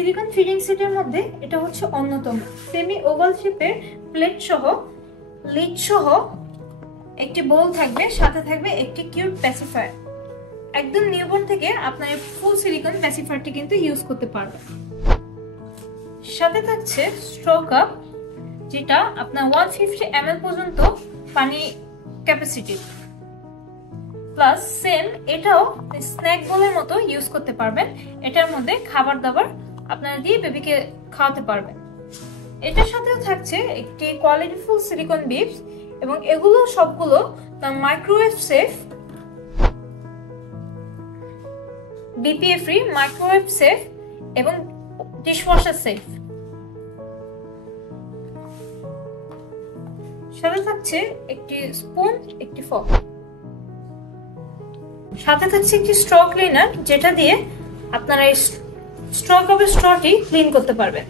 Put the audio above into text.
Silicon feeding সেটের মধ্যে এটা হচ্ছে অন্যতম। সেমি ওভাল শেপের প্লেট সহ লিড সহ একটি বোল থাকবে, সাথে থাকবে একটি কিউট প্যাসিফায়ার। একদম নিউবর্ন থেকে আপনার ফুল সিলিকন প্যাসিফায়ারটি কিন্তু ইউজ করতে পারবেন। সাথে থাকছে স্ট্র কাপ, যেটা আপনার 150 ml পর্যন্ত পানি ক্যাপাসিটি, প্লাস সেম এটাও স্ন্যাক বোলের মতো ইউজ করতে পারবেন। এটার মধ্যে খাবার দাবার আপনারা দিয়ে বেবিকে খাওয়াতে পারবেন। এটার সাথেও থাকছে একটি কোয়ালিটিফুল সিলিকন বিপস, এবং এগুলো সবগুলো microwave safe, BPA free, microwave safe এবং ডিশওয়াশার সেফ। সাথে থাকছে একটি স্পুন, একটি ফর্ক, সাথে থাকছে একটি স্ট্র ক্লিনার, যেটা দিয়ে আপনারা এই স্ট্র কাপের স্ট্রটি ক্লিন করতে পারবেন।